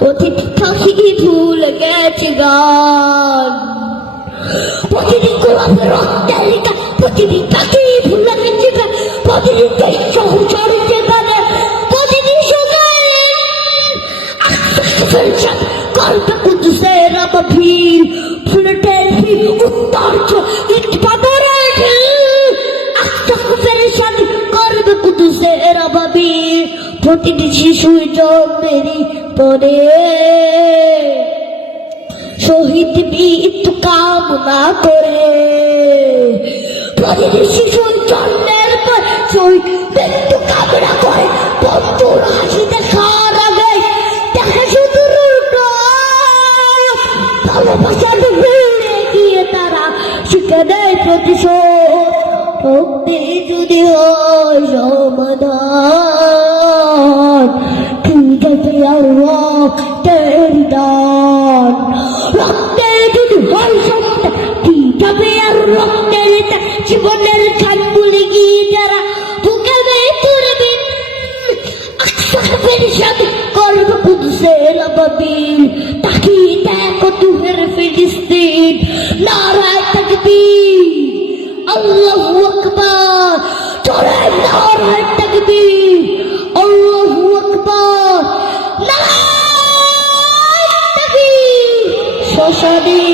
প্রতিটি পাখি ভুলে গেছে গান, প্রতিটি গোলাপের রক্তের লেখা, প্রতিটি পাখি ভুলে গেছে গান, প্রতিটি চড়ছে গানে, প্রতিটি করবে কুদুসের আবাবিল, ফুলেটের হিল উত্তর ইট পাথরের ঢিল, আস্তাগফির সাথে করবে কুদুসের আবাবিল, প্রতিটি শিশু জন্মেরই পরে শহীদ মৃত্যু কামনা করে, প্রতিটি শিশু জন্মের পর শহীদ মৃত্যু কামনা করে, বন্ধুর হাসি দেখার আগে দেখে শুধু ভালোবাসা ভুলে গিয়ে তারা শিখে দেয় প্রতিশোধ, ভক্তি যদি হয় সমাধান, ঠিক আছে আর রক্তের দান, রক্তে যদি হয় সমাধান, ঠিক আছে আর রক্তের দান, জীবনের খান ভুলে গিয়ে যারা বুকে তুলবে আস্তাগফির সাথে করবে কুদুসের আবাবিল, তাকিয়ে দেখো তুহের ফিলিস্তিন, নারায়ে তাকবীর, আল্লাহু আকবার, জোরে নারায়ে তাকবীর, আল্লাহু আকবার, নারায়ে তাকবীর, শশাদি